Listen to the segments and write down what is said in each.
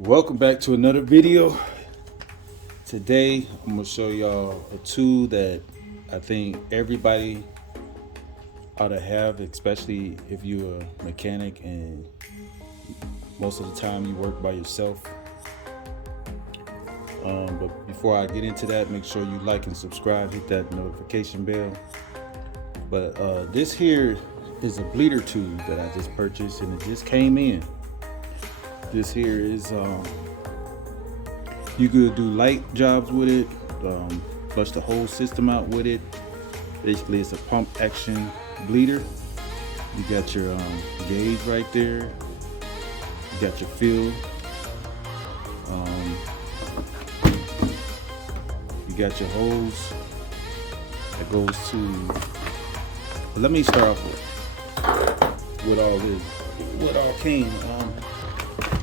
Welcome back to another video. Today I'm gonna show y'all a tool that I think everybody ought to have, especially if you're a mechanic and most of the time you work by yourself. But before I get into that, make sure you like and subscribe, hit that notification bell. But this here is a bleeder tube that I just purchased and it just came in. This here is you could do light jobs with it, flush the whole system out with it. Basically, it's a pump action bleeder. You got your gauge right there. You got your fill. You got your hose that goes to. But let me start off with all this. What all came?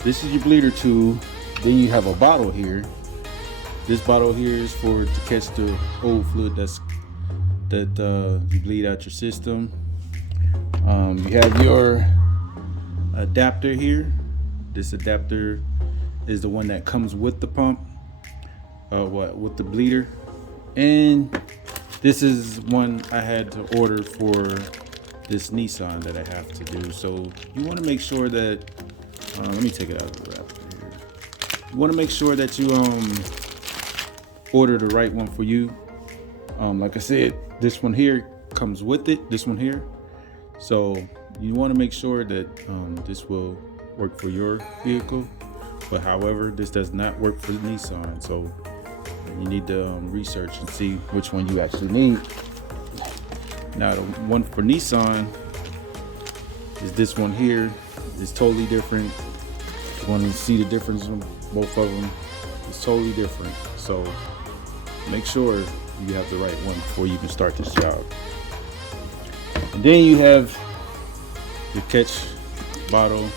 This is your bleeder tube. Then you have a bottle here. This bottle here is for to catch the old fluid that you bleed out your system. You have your adapter here. This adapter is the one that comes with the pump, with the bleeder. And this is one I had to order for this Nissan that I have to do. So you want to make sure that let me take it out of the wrapper here. You want to make sure that you order the right one for you. Like I said, this one here comes with it. This one here. So you want to make sure that this will work for your vehicle. But however, this does not work for the Nissan. So you need to research and see which one you actually need. Now the one for Nissan is this one here. It's totally different. You want to see the difference in both of them. It's totally different. So make sure you have the right one before you can start this job. And then you have your catch bottle.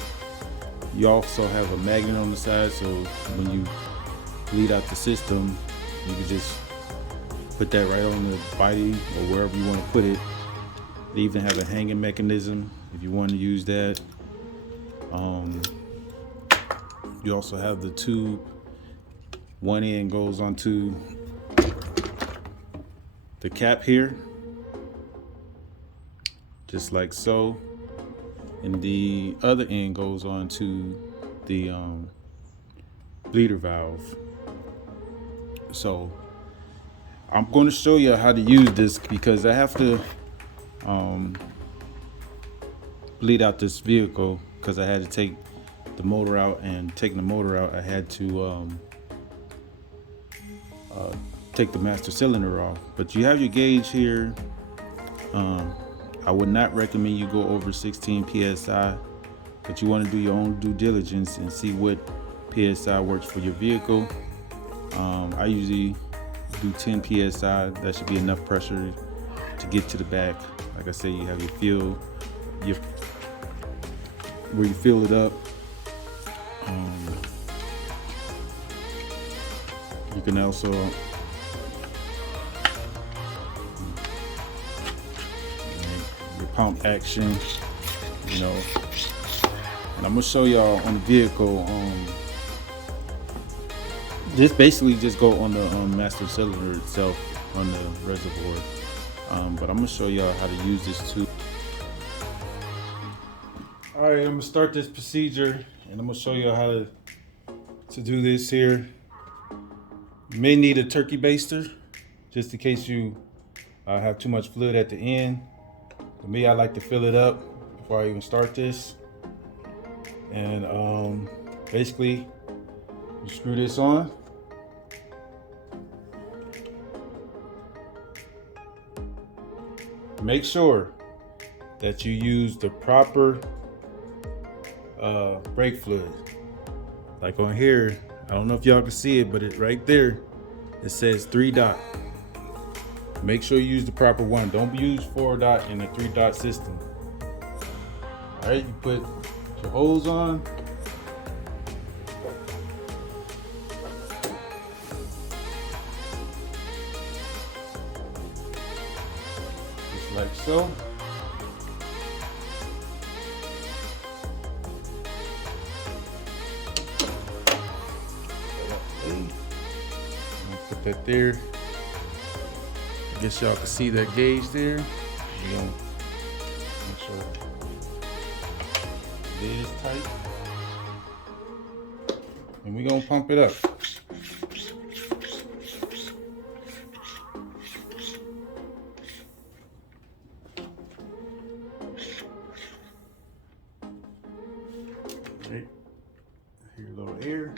You also have a magnet on the side, so when you bleed out the system, you can just put that right on the body or wherever you want to put it. They even have a hanging mechanism if you want to use that. You also have the tube. One end goes onto the cap here, just like so, and the other end goes onto the bleeder valve. So I'm going to show you how to use this because I have to bleed out this vehicle because I had to take the motor out, and taking the motor out I had to take the master cylinder off. But you have your gauge here. I would not recommend you go over 16 psi, but you want to do your own due diligence and see what psi works for your vehicle. I usually do 10 psi. That should be enough pressure to get to the back. Like I say, you have your fill, where you fill it up. You can also your pump action, you know. And I'm gonna show y'all on the vehicle. This basically just go on the master cylinder itself on the reservoir. But I'm gonna show y'all how to use this too. All right, I'm gonna start this procedure, and I'm gonna show you how to do this here. You may need a turkey baster, just in case you have too much fluid at the end. For me, I like to fill it up before I even start this. And basically, you screw this on. Make sure that you use the proper brake fluid. Like on here, I don't know if y'all can see it, but right there, it says 3-dot. Make sure you use the proper one. Don't use 4-dot in a 3-dot system. All right, you put your hose on. Just like so. put that there. I guess y'all can see that gauge there. We gonna make sure the lid is tight. And we're gonna pump it up. Right. Here, a little air.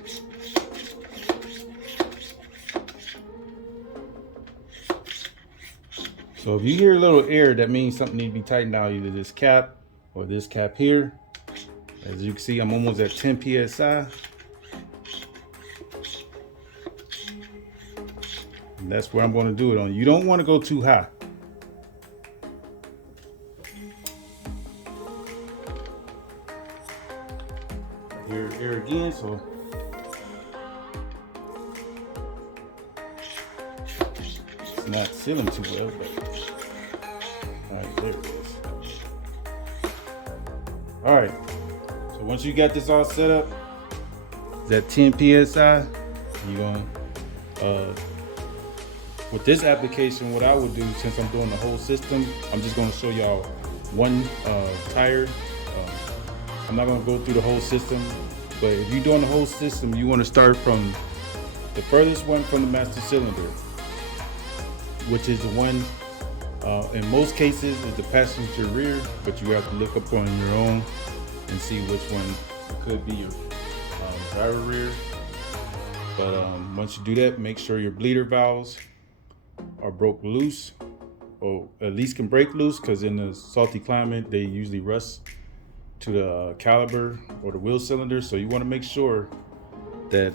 So if you hear a little air, that means something needs to be tightened out, either this cap or this cap here. As you can see, I'm almost at 10 PSI. And that's where I'm going to do it on. You don't want to go too high. Hear air again, so it's not sealing too well, but all right, there it is. All right, so once you got this all set up, it's at 10 PSI. You're going with this application, what I would do, since I'm doing the whole system, I'm just going to show y'all one tire. I'm not going to go through the whole system, but if you're doing the whole system, you want to start from the furthest one from the master cylinder, which is the one, in most cases, is the passenger rear, but you have to look up on your own and see which one could be your driver rear. But once you do that, make sure your bleeder valves are broke loose, or at least can break loose, because in the salty climate, they usually rust to the caliper or the wheel cylinder. So you want to make sure that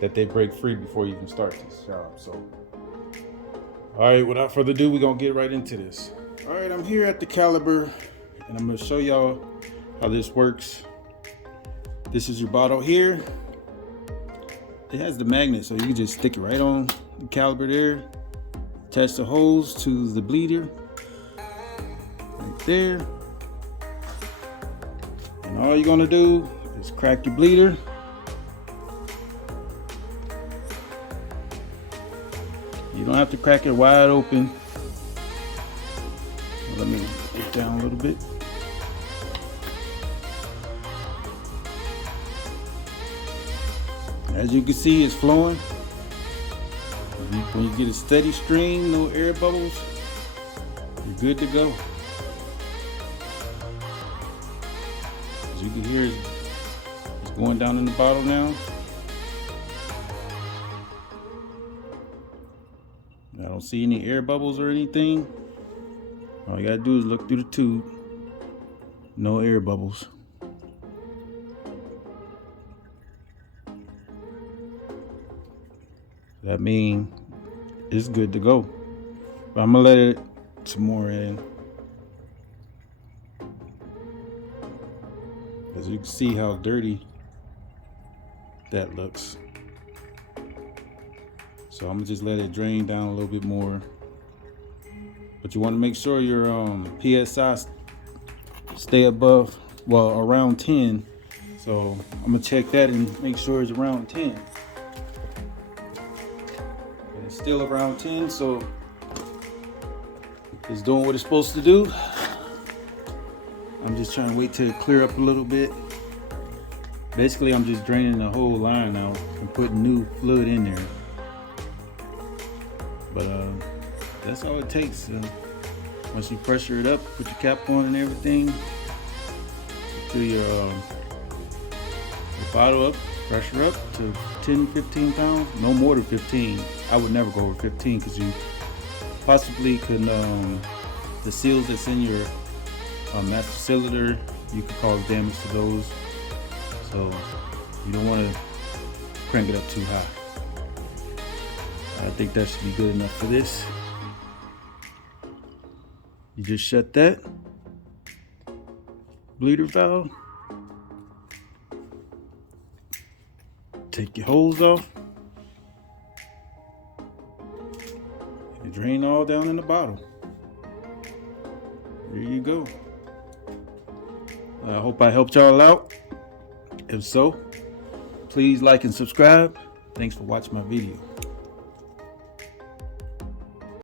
that they break free before you even start this job. So, all right, without further ado, we're gonna get right into this. All right, I'm here at the caliper, and I'm gonna show y'all how this works. This is your bottle here. It has the magnet, so you can just stick it right on the caliper there. Attach the hose to the bleeder right there. And all you're gonna do is crack your bleeder. You don't have to crack it wide open. Let me get it down a little bit. As you can see, it's flowing. When you get a steady stream, no air bubbles, you're good to go. As you can hear, it's going down in the bottle now. I don't see any air bubbles or anything. All you gotta do is look through the tube. No air bubbles. That means it's good to go. But I'm gonna let it some more in. As you can see how dirty that looks. So I'm gonna just let it drain down a little bit more. But you wanna make sure your PSI stay above, well, around 10. So I'm gonna check that and make sure it's around 10. It's still around 10, so it's doing what it's supposed to do. I'm just trying to wait till it clear up a little bit. Basically, I'm just draining the whole line out and putting new fluid in there. But that's all it takes. Once you pressure it up, put your cap on and everything, fill your bottle up, pressure up to 10, 15 pounds, no more than 15. I would never go over 15, because you possibly could, the seals that's in your master cylinder, you could cause damage to those. So you don't want to crank it up too high. I think that should be good enough for this. You just shut that bleeder valve. Take your hose off. And drain all down in the bottle. There you go. I hope I helped y'all out. If so, Please like and subscribe. Thanks for watching my video.